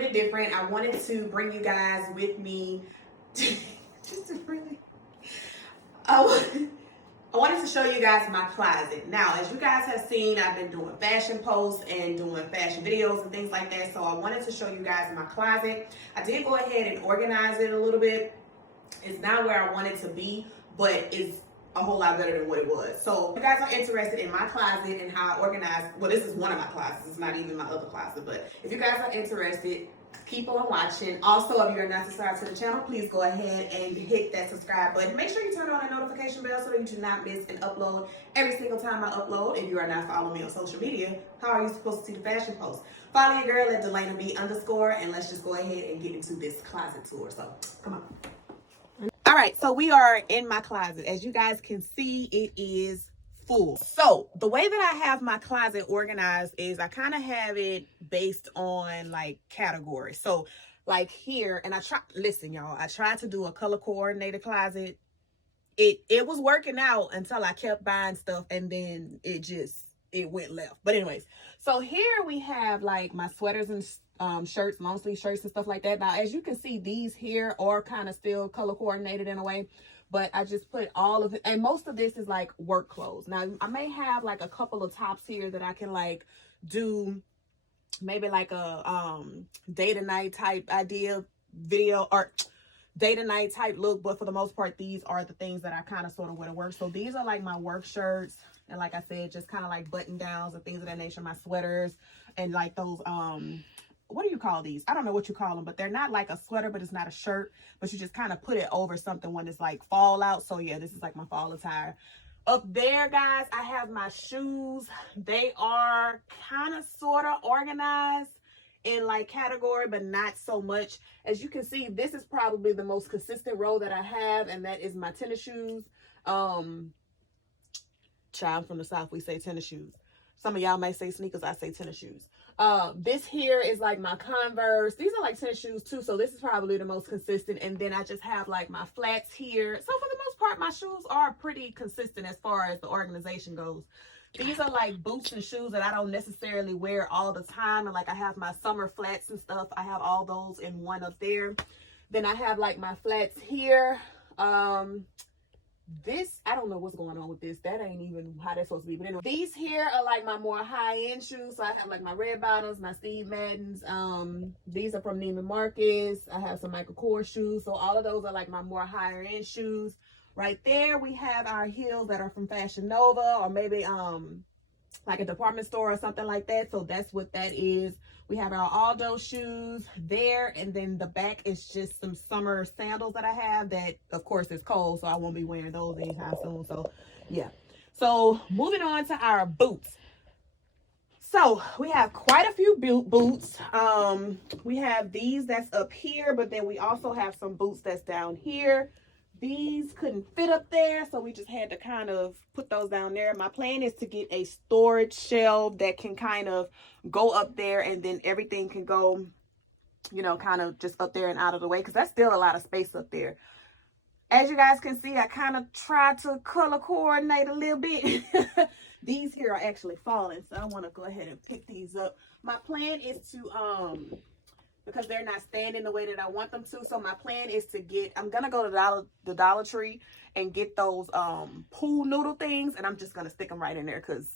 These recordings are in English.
bit different. I wanted to bring you guys with me just to really, I wanted to show you guys my closet. Now, as you guys have seen, I've been doing fashion posts and doing fashion videos and things like that. So I wanted to show you guys my closet. I did go ahead and organize it a little bit. It's not where I want it to be, but it's a whole lot better than what it was. So if you guys are interested in my closet and how I organize, well, this is one of my closets. It's not even my other closet, but if you guys are interested, keep on watching. Also, if you're not subscribed to the channel, please go ahead and hit that subscribe button. Make sure you turn on the notification bell so that you do not miss an upload every single time I upload. If you are not following me on social media, how are you supposed to see the fashion posts? Follow your girl at DalanaB_, and let's just go ahead and get into this closet tour. So come on. All right, so we are in my closet. As you guys can see, it is full. So the way that I have my closet organized is I kind of have it based on like categories. So like here, and I tried to do a color coordinated closet. It was working out until I kept buying stuff, and then it went left. But anyways, so here we have like my sweaters and shirts, long sleeve shirts and stuff like that. Now, as you can see, these here are kind of still color coordinated in a way, but I just put all of it, and most of this is like work clothes. Now, I may have like a couple of tops here that I can like do maybe like a day to night type idea video or day to night type look, but for the most part, these are the things that I kind of sort of wear to work. So these are like my work shirts, and like I said, just kind of like button downs and things of that nature, my sweaters, and like those what do you call these? I don't know what you call them, but they're not like a sweater, but it's not a shirt, but you just kind of put it over something when it's like fall out. So yeah, this is like my fall attire. Up there, guys, I have my shoes. They are kind of sort of organized in like category, but not so much. As you can see, this is probably the most consistent row that I have, and that is my tennis shoes. Child from the South, we say tennis shoes. Some of y'all may say sneakers, I say tennis shoes. This here is like my Converse. These are like tennis shoes too, so this is probably the most consistent. And then I just have like my flats here. So for the most part, my shoes are pretty consistent as far as the organization goes. These are like boots and shoes that I don't necessarily wear all the time. And like I have my summer flats and stuff. I have all those in one up there. Then I have like my flats here. This, I don't know what's going on with this. That ain't even how that's supposed to be. But anyway, these here are like my more high-end shoes. So I have like my red bottoms, my Steve Maddens. These are from Neiman Marcus. I have some Michael Kors shoes. So all of those are like my more higher-end shoes. Right there, we have our heels that are from Fashion Nova, or maybe like a department store or something like that. So that's what that is. We have our Aldo shoes there, and then the back is just some summer sandals that I have that, of course, is cold, so I won't be wearing those anytime soon. So yeah. So moving on to our boots. So we have quite a few boots. We have these that's up here, but then we also have some boots that's down here. These couldn't fit up there, so we just had to kind of put those down there. My plan is to get a storage shelf that can kind of go up there, and then everything can go, you know, kind of just up there and out of the way, because that's still a lot of space up there. As you guys can see, I kind of tried to color coordinate a little bit. These here are actually falling, so I want to go ahead and pick these up. My plan is to because they're not standing the way that I want them to. So my plan is to get, I'm going to go to the Dollar Tree and get those pool noodle things. And I'm just going to stick them right in there because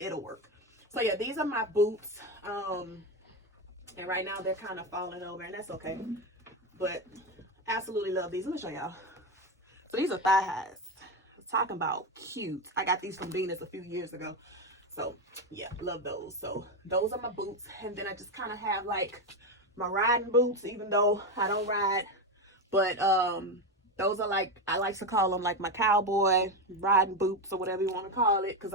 it'll work. So yeah, these are my boots. And right now they're kind of falling over, and that's okay. But absolutely love these. Let me show y'all. So these are thigh highs. Talking about cute. I got these from Venus a few years ago. So yeah, love those. So those are my boots. And then I just kind of have like my riding boots, even though I don't ride. But those are like, I like to call them like my cowboy riding boots, or whatever you want to call it. Because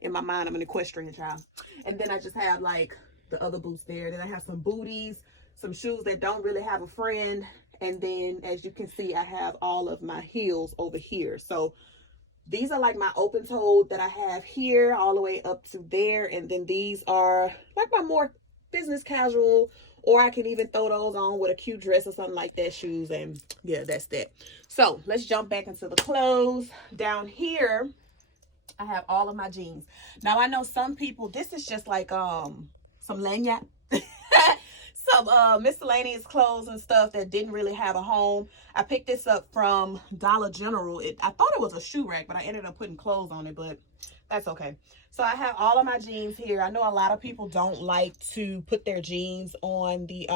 in my mind, I'm an equestrian child. And then I just have like the other boots there. Then I have some booties, some shoes that don't really have a friend. And then as you can see, I have all of my heels over here. So these are like my open toed that I have here all the way up to there. And then these are like my more business casual, or I can even throw those on with a cute dress or something like that, shoes. And yeah, that's that. So let's jump back into the clothes. Down here, I have all of my jeans. Now I know some people, this is just like some lanyard. So of miscellaneous clothes and stuff that didn't really have a home. I picked this up from Dollar General. I thought it was a shoe rack, but I ended up putting clothes on it, but that's okay. So I have all of my jeans here. I know a lot of people don't like to put their jeans on the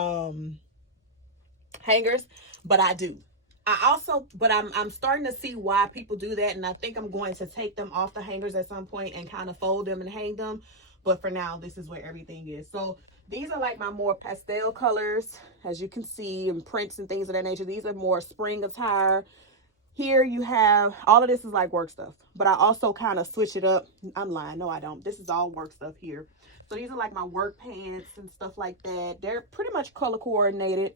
hangers, but I do. I'm starting to see why people do that, and I think I'm going to take them off the hangers at some point and kind of fold them and hang them. But for now, this is where everything is. So these are like my more pastel colors, as you can see, and prints and things of that nature. These are more spring attire. Here you have, all of this is like work stuff, but I also kind of switch it up. I'm lying, no I don't. This is all work stuff here. So these are like my work pants and stuff like that. They're pretty much color coordinated.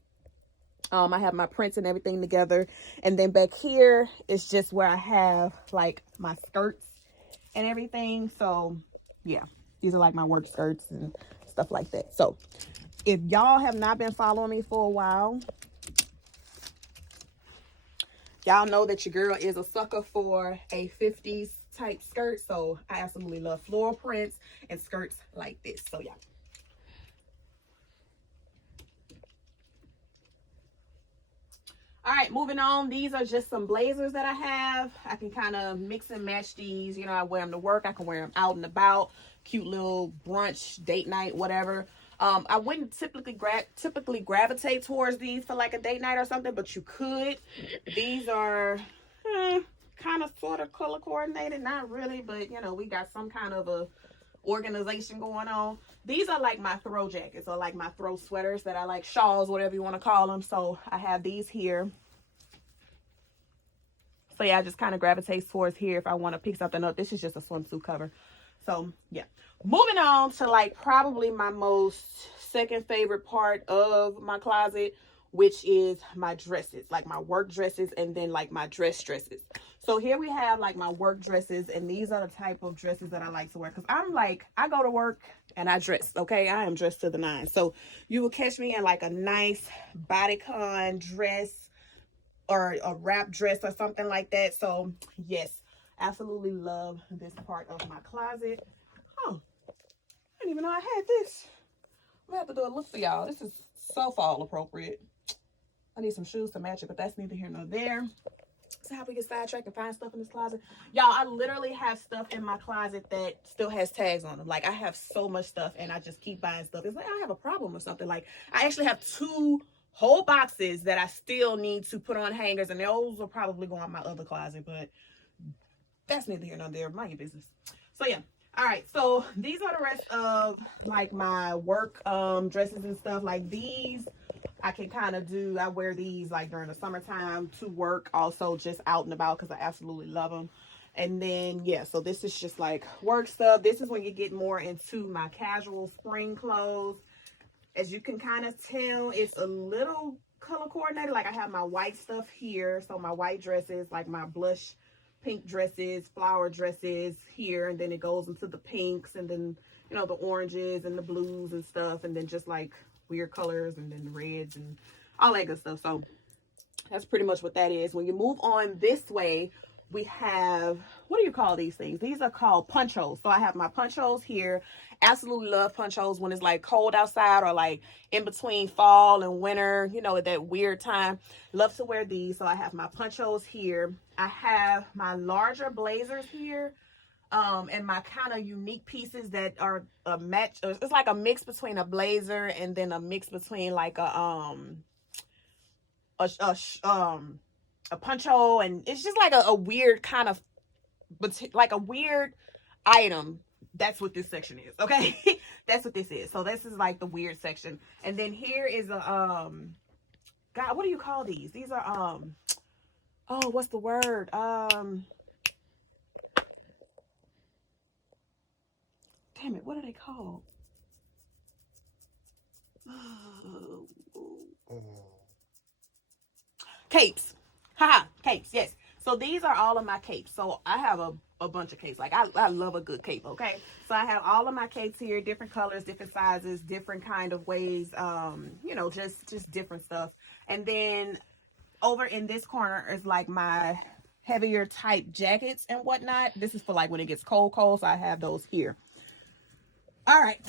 I have my prints and everything together. And then back here is just where I have like my skirts and everything. So yeah, these are like my work skirts and stuff like that. So if y'all have not been following me for a while, y'all know that your girl is a sucker for a 50s type skirt. So I absolutely love floral prints and skirts like this. So yeah. All right, moving on. These are just some blazers that I have. I can kind of mix and match these. You know, I wear them to work. I can wear them out and about. Cute little brunch, date night, whatever. I wouldn't typically gravitate towards these for like a date night or something, but you could. These are kind of sort of color coordinated. Not really, but you know, we got some kind of a organization going on. These are like my throw jackets or like my throw sweaters that I like, shawls, whatever you want to call them. So I have these here. So yeah, I just kind of gravitate towards here if I want to pick something up. This is just a swimsuit cover. So yeah, moving on to like probably my most second favorite part of my closet, which is my dresses, like my work dresses, and then like my dress dresses. So here we have like my work dresses, and these are the type of dresses that I like to wear, because I'm like, I go to work and I dress, okay? I am dressed to the nines. So you will catch me in like a nice bodycon dress or a wrap dress or something like that. So yes, absolutely love this part of my closet. Oh, I didn't even know I had this. I'm gonna have to do a look for y'all. This is so fall appropriate. I need some shoes to match it, but that's neither here nor there. So how we get sidetracked and find stuff in this closet. Y'all, I literally have stuff in my closet that still has tags on them. Like, I have so much stuff and I just keep buying stuff. It's like I have a problem or something. Like, I actually have 2 whole boxes that I still need to put on hangers, and those will probably go in my other closet, but that's neither here nor there. Mind your business. So yeah. All right, so these are the rest of like my work dresses and stuff. Like these I can kind of do, I wear these like during the summertime to work, also just out and about, because I absolutely love them. And then yeah, so this is just like work stuff. This is when you get more into my casual spring clothes. As you can kind of tell, it's a little color coordinated. Like I have my white stuff here, so my white dresses, like my blush pink dresses, flower dresses here, and then it goes into the pinks, and then you know the oranges and the blues and stuff, and then just like weird colors, and then the reds and all that good stuff. So that's pretty much what that is. When you move on this way, we have, what do you call these things? These are called punch holes. So I have my punch holes here. Absolutely love punch holes when it's like cold outside, or like in between fall and winter, you know, at that weird time. Love to wear these. So I have my punch holes here. I have my larger blazers here. And my kind of unique pieces that are a match. It's like a mix between a blazer and then a mix between like a punch hole, and it's just like a weird kind of, like a weird item. That's what this section is, okay? That's what this is. So this is like the weird section, and then here is a God, what do you call these? These are oh, what's the word? Damn it, what are they called? Capes. Haha, capes, yes. So these are all of my capes. So I have a bunch of capes. Like I love a good cape, okay? So I have all of my capes here, different colors, different sizes, different kind of ways, you know, just different stuff. And then over in this corner is like my heavier type jackets and whatnot. This is for like when it gets cold, so I have those here. All right,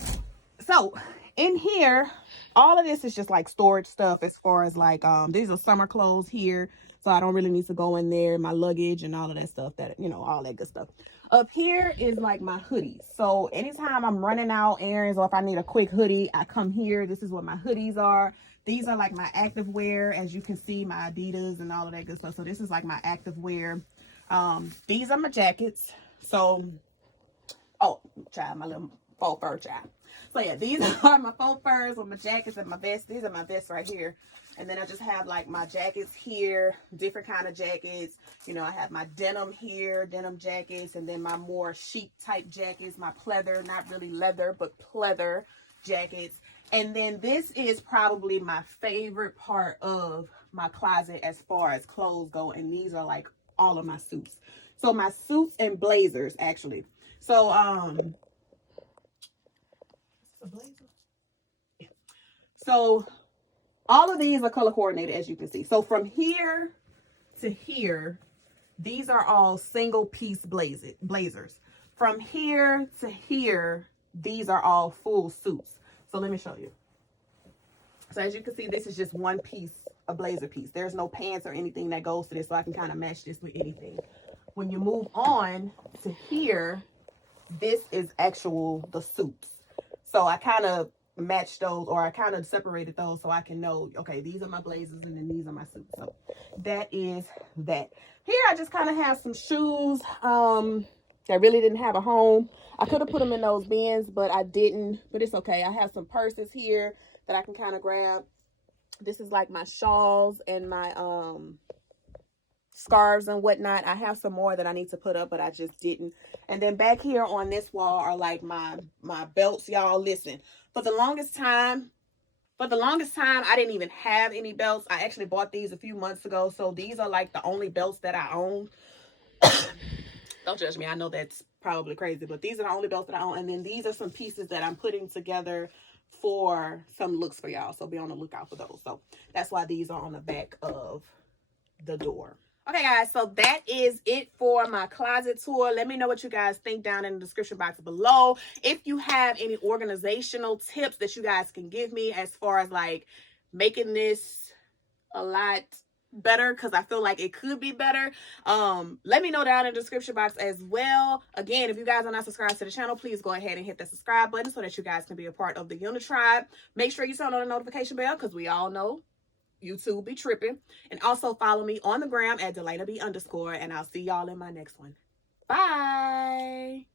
So in here, all of this is just like storage stuff as far as like, these are summer clothes here. So I don't really need to go in there, my luggage and all of that stuff that, you know, all that good stuff. Up here is like my hoodies. So anytime I'm running out errands or if I need a quick hoodie, I come here. This is what my hoodies are. These are like my active wear. As you can see, my Adidas and all of that good stuff. So this is like my active wear. These are my jackets. So, oh, child, my little faux fur child. So yeah, these are my faux furs with my jackets and my vests. These are my vests right here. And then I just have like my jackets here, different kind of jackets. You know, I have my denim here, denim jackets, and then my more chic type jackets, my pleather, not really leather, but pleather jackets. And then this is probably my favorite part of my closet as far as clothes go. And these are like all of my suits. So my suits and blazers, actually. So, a blazer? Yeah. So all of these are color coordinated, as you can see. So from here to here, these are all single piece blazers. From here to here, these are all full suits. So let me show you. So as you can see, this is just one piece, a blazer piece. There's no pants or anything that goes to this, so I can kind of match this with anything. When you move on to here, this is the suits. So I kind of matched those, or I kind of separated those so I can know, okay, these are my blazers and then these are my suits. So that is that. Here I just kind of have some shoes that really didn't have a home. I could have put them in those bins, but I didn't, but it's okay. I have some purses here that I can kind of grab. This is like my shawls and my scarves and whatnot. I have some more that I need to put up, but I just didn't. And then back here on this wall are like my belts. Y'all listen, for the longest time I didn't even have any belts. I actually bought these a few months ago, so these are like the only belts that I own. Don't judge me, I know that's probably crazy, but these are the only belts that I own. And then these are some pieces that I'm putting together for some looks for y'all, so be on the lookout for those. So that's why these are on the back of the door. Okay, guys, so that is it for my closet tour. Let me know what you guys think down in the description box below. If you have any organizational tips that you guys can give me as far as like making this a lot better, because I feel like it could be better, let me know down in the description box as well. Again, if you guys are not subscribed to the channel, please go ahead and hit the subscribe button so that you guys can be a part of the Unitribe. Make sure you turn on the notification bell, because we all know YouTube be tripping. And also follow me on the gram at DalanaB_, and I'll see y'all in my next one. Bye.